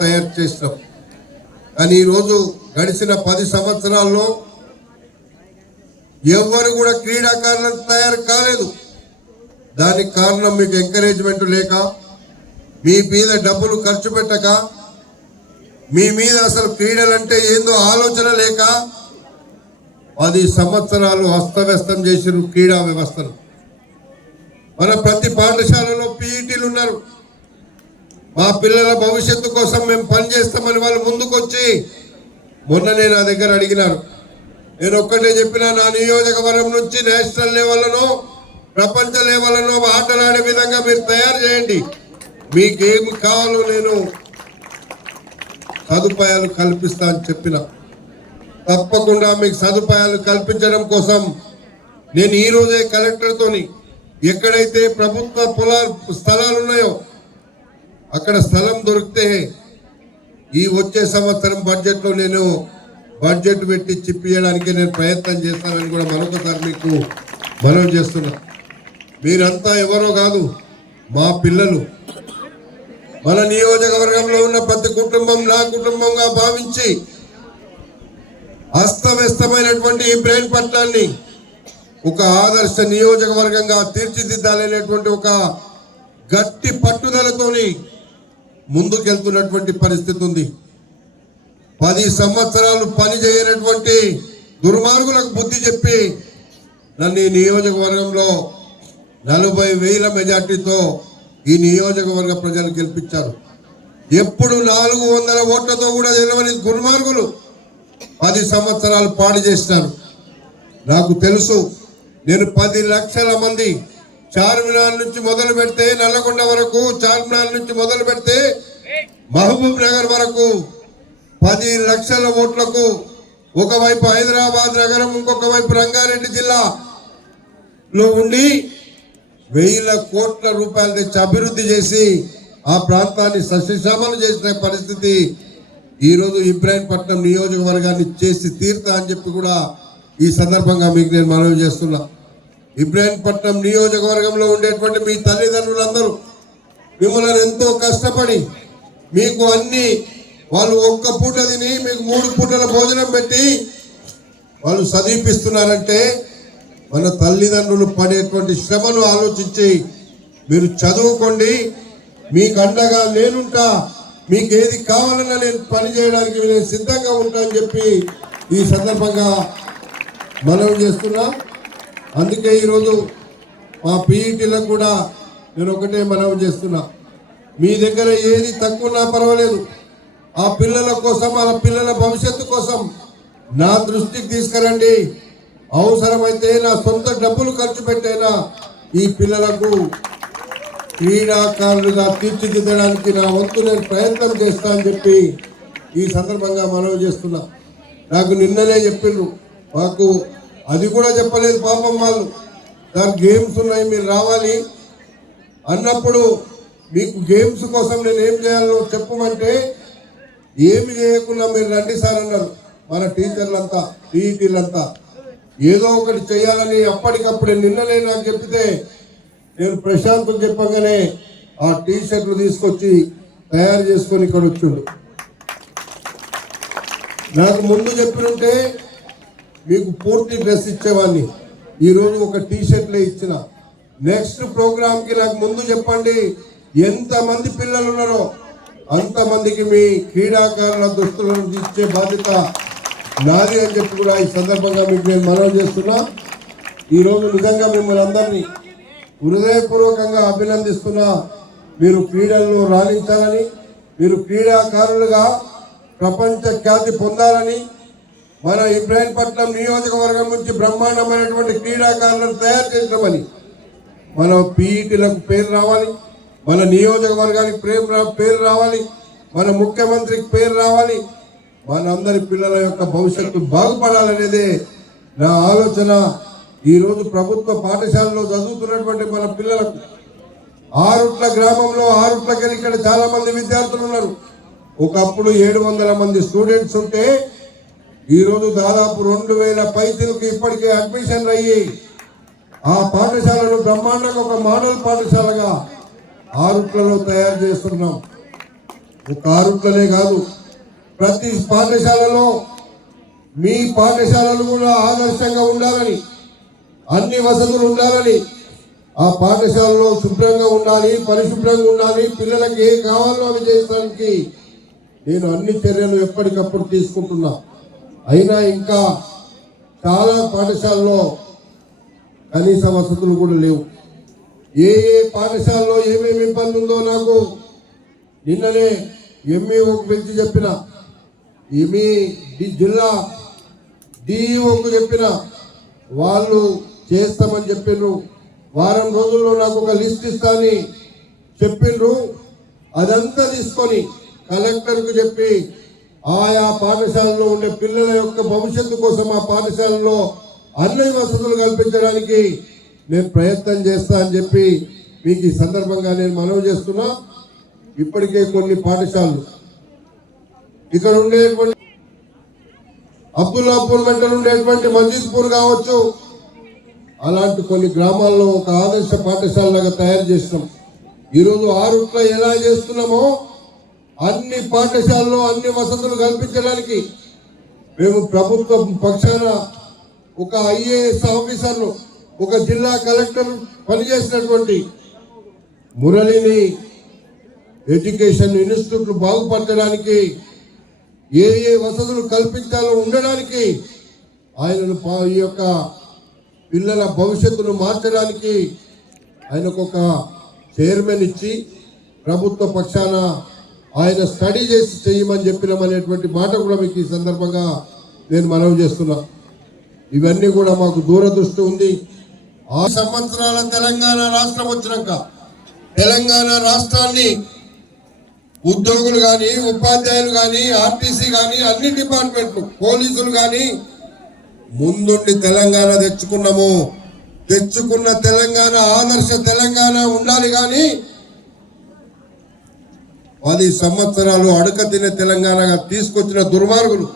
తయారు చేసినాం. కానీ ఈరోజు గడిచిన 10 సంవత్సరాల్లో ఎవరు కూడా క్రీడాకారులకు తయారు కాలేదు. దానికి కారణం మీకు ఎంకరేజ్మెంట్ లేక, మీ మీద డబ్బులు ఖర్చు పెట్టక, మీ మీద అసలు క్రీడలంటే ఏందో ఆలోచన లేక 10 సంవత్సరాలు అస్తవ్యస్తం చేసిన క్రీడా వ్యవస్థను. మన ప్రతి పాఠశాలలో పీఈటీలు ఉన్నారు. మా పిల్లల భవిష్యత్తు కోసం మేము పనిచేస్తామని వాళ్ళు ముందుకొచ్చి మొన్ననే నా దగ్గర అడిగినారు. నేను ఒక్కటే చెప్పినా, నా నియోజకవర్గం నుంచి నేషనల్ లెవెల్లోనో ప్రపంచ లెవెల్లోనో ఆటలాడే విధంగా మీరు తయారు చేయండి. మీకేమి కావాలో నేను సదుపాయాలు కల్పిస్తా అని చెప్పిన. తప్పకుండా మీకు సదుపాయాలు కల్పించడం కోసం నేను ఈరోజే కలెక్టర్తోని ఎక్కడైతే ప్రభుత్వ స్థలాలు ఉన్నాయో అక్కడ స్థలం దొరికితే ఈ వచ్చే సంవత్సరం బడ్జెట్లో నేను బడ్జెట్ పెట్టి చిప్పియడానికి నేను ప్రయత్నం చేస్తానని కూడా మరొకసారి మీకు మనవి చేస్తున్నా. మీరంతా ఎవరో కాదు, మా పిల్లలు. మన నియోజకవర్గంలో ఉన్న ప్రతి కుటుంబం నా కుటుంబంగా భావించి అస్తవ్యస్తమైనటువంటి ఈ ఇబ్రాహీంపట్నాన్ని ఒక ఆదర్శ నియోజకవర్గంగా తీర్చిదిద్దాలనేటువంటి ఒక గట్టి పట్టుదలతోని ముందుకెళ్తున్నటువంటి పరిస్థితి ఉంది. 10 సంవత్సరాలు పని చేయనటువంటి దుర్మార్గులకు బుద్ధి చెప్పి నన్ను ఈ నియోజకవర్గంలో 40,000 మెజార్టీతో ఈ నియోజకవర్గ ప్రజలు గెలిపించారు. ఎప్పుడు 400 ఓట్లతో కూడా గెలవని దుర్మార్గులు 10 సంవత్సరాలు పాడు చేసినారు. నాకు తెలుసు, నేను 10 లక్షల మంది చార్మినార్ నుంచి మొదలు పెడితే నల్లగొండ వరకు, చార్మినార్ నుంచి మొదలు పెడితే మహబూబ్ నగర్ వరకు 10 లక్షల ఓట్లకు ఒకవైపు హైదరాబాద్ నగరం, ఇంకొక వైపు రంగారెడ్డి జిల్లాలో ఉండి 1,000 కోట్ల రూపాయలు తెచ్చి అభివృద్ధి చేసి ఆ ప్రాంతాన్ని సస్యశ్యామలు చేసిన పరిస్థితి ఈరోజు ఇబ్రాహీంపట్నం నియోజకవర్గాన్ని చేసి తీరుతా అని చెప్పి కూడా ఈ సందర్భంగా మీకు నేను మనవి చేస్తున్నా. ఇబ్రాహీంపట్నం నియోజకవర్గంలో ఉండేటువంటి మీ తల్లిదండ్రులందరూ మిమ్మల్ని ఎంతో కష్టపడి మీకు అన్ని వాళ్ళు ఒక్క పూట తిని మీకు 3 పూటల భోజనం పెట్టి వాళ్ళు చదివిపిస్తున్నారంటే మన తల్లిదండ్రులు పడేటువంటి శ్రమను ఆలోచించి మీరు చదువుకోండి, మీకు అండగా నేనుంటా, మీకు ఏది కావాలన్నా నేను పని చేయడానికి నేను సిద్ధంగా ఉంటా అని చెప్పి ఈ సందర్భంగా మనవి చేస్తున్నా. అందుకే ఈరోజు మా పీఈటీలకు కూడా నేను ఒకటే మనవి చేస్తున్నా, మీ దగ్గర ఏది తక్కువన్నా పర్వాలేదు, ఆ పిల్లల కోసం, ఆ పిల్లల భవిష్యత్తు కోసం నా దృష్టికి తీసుకురండి. అవసరమైతే నా సొంత డబ్బులు ఖర్చు పెట్టైనా ఈ పిల్లలకు క్రీడాకారులుగా తీర్చిదిద్దడానికి నా వంతు నేను ప్రయత్నం చేస్తా అని చెప్పి ఈ సందర్భంగా మనవి చేస్తున్నా. నాకు నిన్ననే చెప్పిండ్రు, మాకు అది కూడా చెప్పలేదు పాపం వాళ్ళు, దాని గేమ్స్ ఉన్నాయి మీరు రావాలి అన్నప్పుడు మీకు గేమ్స్ కోసం నేను ఏం చేయాలో చెప్పమంటే ఏమి చేయకుండా మీరు రండి సార్ అన్నారు. మన టీచర్లంతా పీఈటీలంతా ఏదో ఒకటి చేయాలని అప్పటికప్పుడే నిన్ననే నాకు చెప్తే నేను ప్రశాంత్ చెప్పగానే ఆ టీషర్ట్లు తీసుకొచ్చి తయారు చేసుకొని ఇక్కడ వచ్చిండు. నాకు ముందు చెప్పినుంటే మీకు పూర్తి డ్రెస్ ఇచ్చేవాడిని, ఈరోజు ఒక టీషర్ట్లే ఇచ్చిన. నెక్స్ట్ ప్రోగ్రామ్కి నాకు ముందు చెప్పండి, ఎంతమంది పిల్లలు ఉన్నారో అంతమందికి మీ క్రీడాకారుల దుస్తులను ఇచ్చే బాధ్యత నాది అని చెప్పి కూడా ఈ సందర్భంగా మీకు నేను మనవి చేస్తున్నా. ఈరోజు నిజంగా మిమ్మల్ని అందరినీ హృదయపూర్వకంగా అభినందిస్తున్నా. మీరు క్రీడల్లో రాణించాలని, మీరు క్రీడాకారులుగా ప్రపంచ ఖ్యాతి పొందాలని, మన ఇబ్రాహీంపట్నం నియోజకవర్గం నుంచి బ్రహ్మాండమైనటువంటి క్రీడాకారులను తయారు చేసినామని మన పీఈటీలకు పేరు రావాలి, మన నియోజకవర్గానికి పేరు రావాలి, మన ముఖ్యమంత్రికి పేరు రావాలి, మనందరి పిల్లల యొక్క భవిష్యత్తు బాగుపడాలనేదే నా ఆలోచన. ఈరోజు ప్రభుత్వ పాఠశాలలో చదువుతున్నటువంటి మన పిల్లలకు ఆరుట్ల గ్రామంలో, ఆరుట్లకెళ్ళి ఇక్కడ చాలా మంది విద్యార్థులు ఉన్నారు. ఒకప్పుడు 700 మంది స్టూడెంట్స్ ఉంటే ఈరోజు దాదాపు 2000 పైసలకు ఇప్పటికే అడ్మిషన్లు అయ్యి ఆ పాఠశాలను బ్రహ్మాండంగా ఒక మోడల్ పాఠశాలగా ఆరుట్లలో తయారు చేస్తున్నాం. ఒక ఆరుట్లనే కాదు, ప్రతి పాఠశాలలో మీ పాఠశాలలు కూడా ఆదర్శంగా ఉండాలని, అన్ని వసతులు ఉండాలని, ఆ పాఠశాలలో శుభ్రంగా ఉండాలి, పరిశుభ్రంగా ఉండాలి, పిల్లలకి ఏం కావాలో అవి చేయడానికి నేను అన్ని చర్యలు ఎప్పటికప్పుడు తీసుకుంటున్నా. అయినా ఇంకా చాలా పాఠశాలలో కనీస వసతులు కూడా లేవు. ఏ పాఠశాలలో ఏమేమి ఇబ్బంది ఉందో నాకు నిన్ననే ఎంఈఓకు పిలిచి చెప్పిన, మీ జిల్లా డిఈఓకు చెప్పిన, వాళ్ళు చేస్తామని చెప్పిండ్రు. వారం రోజుల్లో నాకు ఒక లిస్ట్ ఇస్తానని చెప్పిండ్రు. అదంతా తీసుకొని కలెక్టర్కు చెప్పి ఆయా పాఠశాలలో ఉండే పిల్లల యొక్క భవిష్యత్తు కోసం ఆ పాఠశాలలో అన్ని వసతులు కల్పించడానికి నేను ప్రయత్నం చేస్తా అని చెప్పి మీకు ఈ సందర్భంగా నేను మనవి చేస్తున్నా. ఇప్పటికే కొన్ని పాఠశాలలు ఇక్కడ ఉండేటువంటి అబ్దుల్లాపూర్ వెంటనే ఉండేటువంటి మజీద్పూర్ కావచ్చు, అలాంటి కొన్ని గ్రామాల్లో ఒక ఆదర్శ పాఠశాలగా తయారు చేస్తున్నాం. ఈరోజు ఆరుట్ల ఎలా చేస్తున్నామో అన్ని పాఠశాలలో అన్ని వసతులు కల్పించడానికి మేము ప్రభుత్వం పక్షాన ఒక ఐఏఎస్ ఆఫీసర్ను, ఒక జిల్లా కలెక్టర్ పనిచేసినటువంటి మురళిని ఎడ్యుకేషన్ ఇన్స్టిట్యూట్లు బాగుపరచడానికి ఏ వసతులు కల్పించాలో ఉండడానికి, ఆయనను ఈ యొక్క పిల్లల భవిష్యత్తును మార్చడానికి ఆయనకు ఒక చైర్మన్ ఇచ్చి ప్రభుత్వ పక్షాన ఆయన స్టడీ చేసి చేయమని చెప్పినామనేటువంటి మాట కూడా మీకు ఈ సందర్భంగా నేను మనవి చేస్తున్నా. ఇవన్నీ కూడా మాకు దూరదృష్టి ఉంది. 6 సంవత్సరాల తెలంగాణ రాష్ట్రం వచ్చినాక తెలంగాణ రాష్ట్రాన్ని ఉద్యోగులు కానీ, ఉపాధ్యాయులు కానీ, ఆర్టీసీ కానీ, అన్ని డిపార్ట్మెంట్లు, పోలీసులు కానీ ముందుండి తెలంగాణ తెచ్చుకున్నాము. తెచ్చుకున్న తెలంగాణ ఆదర్శ తెలంగాణ ఉండాలి. కానీ 10 సంవత్సరాలు అడక తినే తెలంగాణగా తీసుకొచ్చిన దుర్మార్గులు